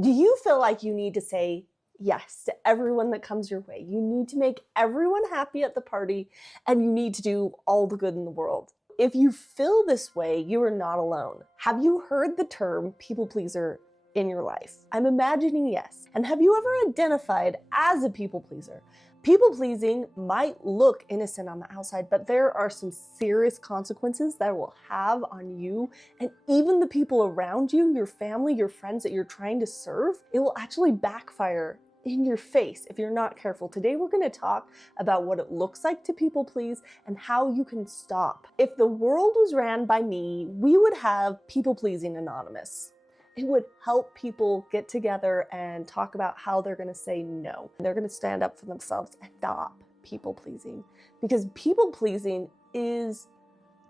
Do you feel like you need to say yes to everyone that comes your way? You need to make everyone happy at the party, and you need to do all the good in the world. If you feel this way, you are not alone. Have you heard the term people pleaser in your life? I'm imagining yes. And have you ever identified as a people pleaser? People pleasing might look innocent on the outside, but there are some serious consequences that it will have on you and even the people around you, your family, your friends that you're trying to serve. It will actually backfire in your face if you're not careful. Today we're going to talk about what it looks like to people please and how you can stop. If the world was ran by me, we would have People Pleasing Anonymous. It would help people get together and talk about how they're going to say no. They're going to stand up for themselves and stop people pleasing, because people pleasing is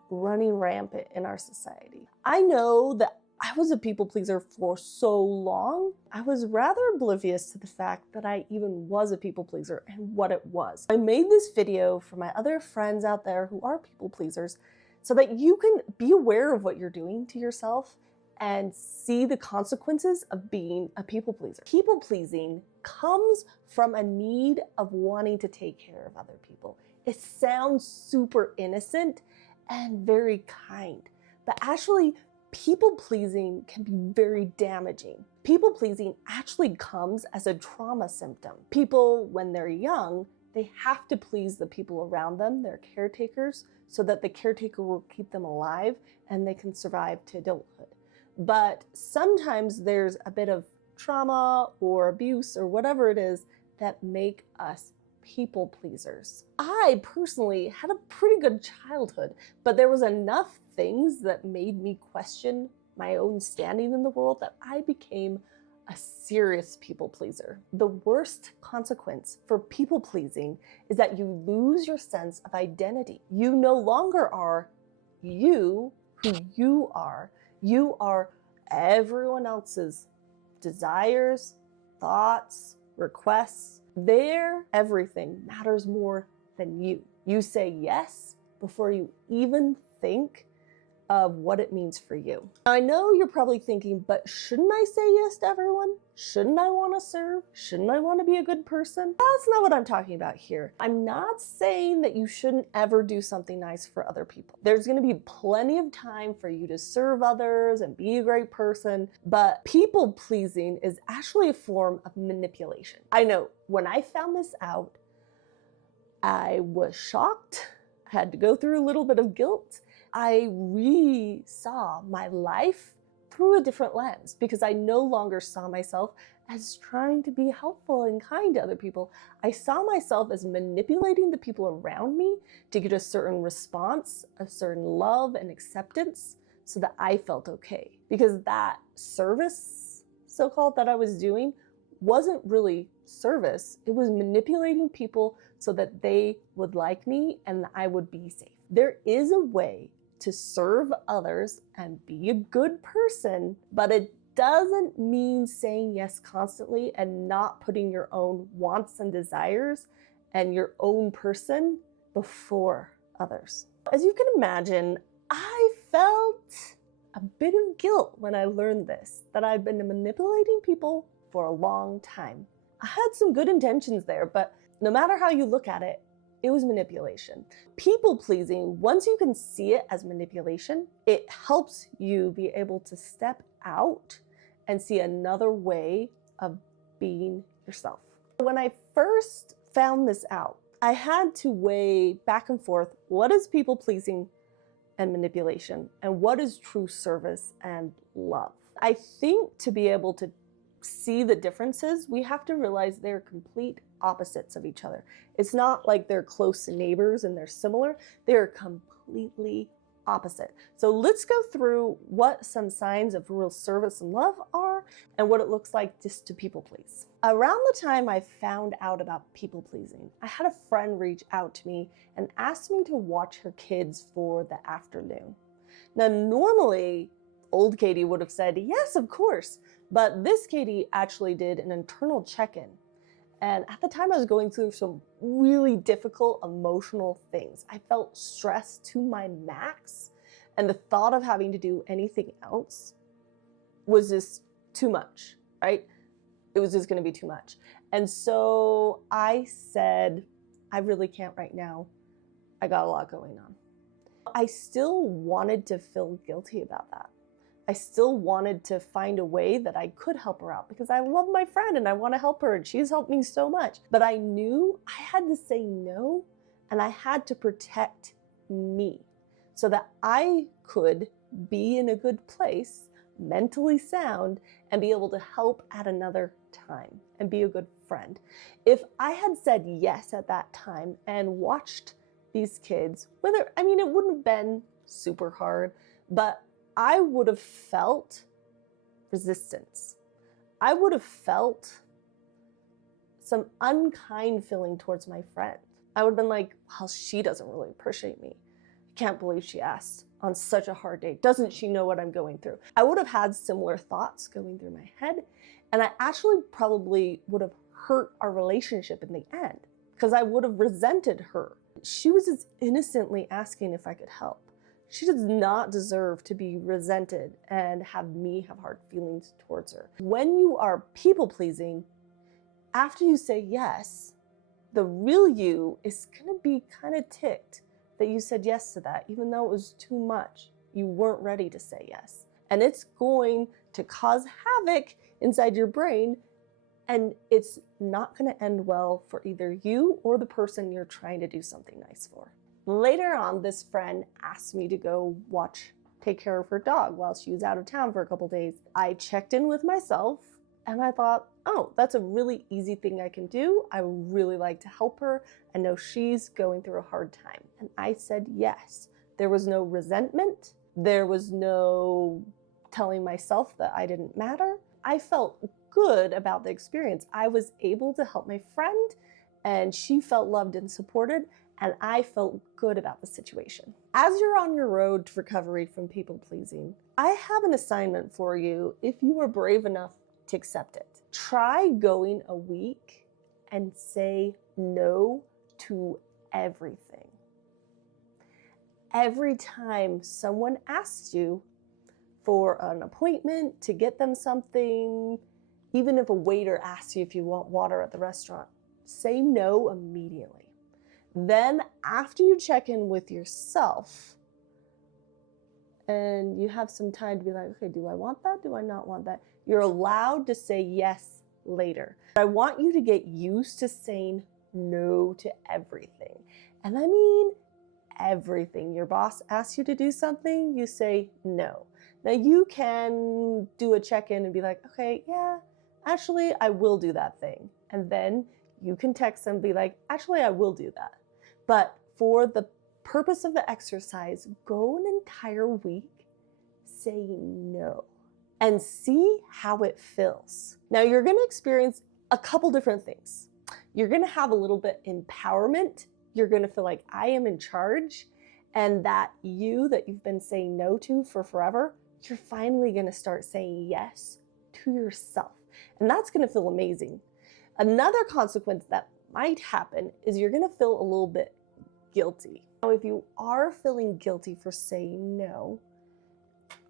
running rampant in our society. I know that I was a people pleaser for so long. I was rather oblivious to the fact that I even was a people pleaser and what it was. I made this video for my other friends out there who are people pleasers so that you can be aware of what you're doing to yourself and see the consequences of being a people pleaser. People pleasing comes from a need of wanting to take care of other people. It sounds super innocent and very kind, but actually people pleasing can be very damaging. People pleasing actually comes as a trauma symptom. People, when they're young, they have to please the people around them, their caretakers, so that the caretaker will keep them alive and they can survive to adulthood. But sometimes there's a bit of trauma or abuse or whatever it is that make us people pleasers. I personally had a pretty good childhood, but there was enough things that made me question my own standing in the world that I became a serious people pleaser. The worst consequence for people pleasing is that you lose your sense of identity. You no longer are you who you are. You are everyone else's desires, thoughts, requests. Their everything matters more than you. You say yes before you even think of what it means for you. I know you're probably thinking, but shouldn't I say yes to everyone? Shouldn't I want to serve? Shouldn't I want to be a good person? That's not what I'm talking about here. I'm not saying that you shouldn't ever do something nice for other people. There's going to be plenty of time for you to serve others and be a great person, but people pleasing is actually a form of manipulation. I know when I found this out, I was shocked. I had to go through a little bit of guilt. I re-saw my life through a different lens because I no longer saw myself as trying to be helpful and kind to other people. I saw myself as manipulating the people around me to get a certain response, a certain love and acceptance so that I felt okay. Because that service, so-called, that I was doing wasn't really service. It was manipulating people so that they would like me and I would be safe. There is a way to serve others and be a good person, but it doesn't mean saying yes constantly and not putting your own wants and desires and your own person before others. As you can imagine, I felt a bit of guilt when I learned this, that I'd been manipulating people for a long time. I had some good intentions there, but no matter how you look at it, it was manipulation. People pleasing, once you can see it as manipulation, it helps you be able to step out and see another way of being yourself. When I first found this out, I had to weigh back and forth, what is people pleasing and manipulation, and what is true service and love? I think to be able to see the differences, we have to realize they're complete opposites of each other. It's not like they're close neighbors and they're similar. They're completely opposite. So let's go through what some signs of real service and love are and what it looks like just to people please. Around the time I found out about people pleasing, I had a friend reach out to me and asked me to watch her kids for the afternoon. Now, normally, old Katie would have said, yes, of course. But this Katie actually did an internal check-in. And at the time I was going through some really difficult emotional things. I felt stressed to my max. And the thought of having to do anything else was just too much, right? It was just going to be too much. And so I said, I really can't right now. I got a lot going on. I still wanted to feel guilty about that. I still wanted to find a way that I could help her out because I love my friend and I want to help her and she's helped me so much. But I knew I had to say no, and I had to protect me so that I could be in a good place, mentally sound, and be able to help at another time and be a good friend. If I had said yes at that time and watched these kids, it wouldn't have been super hard, but I would have felt resistance. I would have felt some unkind feeling towards my friend. I would have been like, well, she doesn't really appreciate me. I can't believe she asked on such a hard day. Doesn't she know what I'm going through? I would have had similar thoughts going through my head, and I actually probably would have hurt our relationship in the end because I would have resented her. She was just innocently asking if I could help. She does not deserve to be resented and have me have hard feelings towards her. When you are people-pleasing, after you say yes, the real you is gonna be kind of ticked that you said yes to that, even though it was too much. You weren't ready to say yes. And it's going to cause havoc inside your brain, and it's not gonna end well for either you or the person you're trying to do something nice for. Later on, this friend asked me to go take care of her dog while she was out of town for a couple days. I checked in with myself and I thought, oh, that's a really easy thing I can do. I would really like to help her. I know she's going through a hard time. And I said yes. There was no resentment. There was no telling myself that I didn't matter. I felt good about the experience. I was able to help my friend, and she felt loved and supported, and I felt good about the situation. As you're on your road to recovery from people pleasing, I have an assignment for you if you are brave enough to accept it. Try going a week and say no to everything. Every time someone asks you for an appointment, to get them something, even if a waiter asks you if you want water at the restaurant, say no immediately. Then after you check in with yourself and you have some time to be like, okay, do I want that? Do I not want that? You're allowed to say yes later. I want you to get used to saying no to everything. And I mean everything. Your boss asks you to do something, you say no. Now you can do a check-in and be like, okay, yeah, actually I will do that thing. And then you can text them and be like, actually I will do that. But for the purpose of the exercise, go an entire week saying no and see how it feels. Now you're gonna experience a couple different things. You're gonna have a little bit empowerment. You're gonna feel like I am in charge, and that you've been saying no to for forever, you're finally gonna start saying yes to yourself. And that's gonna feel amazing. Another consequence that might happen is you're gonna feel a little bit guilty. Now, if you are feeling guilty for saying no,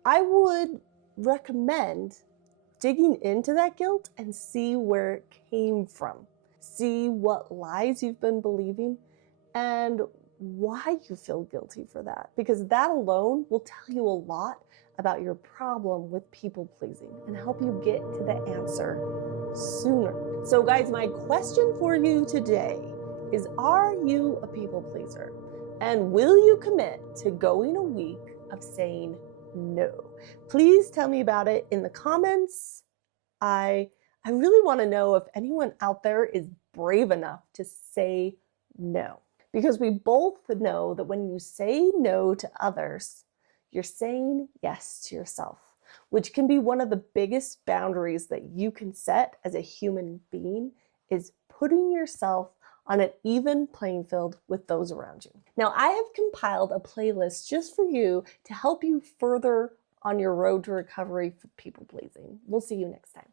I would recommend digging into that guilt and see where it came from. See what lies you've been believing and why you feel guilty for that. Because that alone will tell you a lot about your problem with people pleasing and help you get to the answer sooner. So guys, my question for you today is, are you a people pleaser? And will you commit to going a week of saying no? Please tell me about it in the comments. I really want to know if anyone out there is brave enough to say no. Because we both know that when you say no to others, you're saying yes to yourself, which can be one of the biggest boundaries that you can set as a human being, is putting yourself on an even playing field with those around you. Now, I have compiled a playlist just for you to help you further on your road to recovery for people pleasing. We'll see you next time.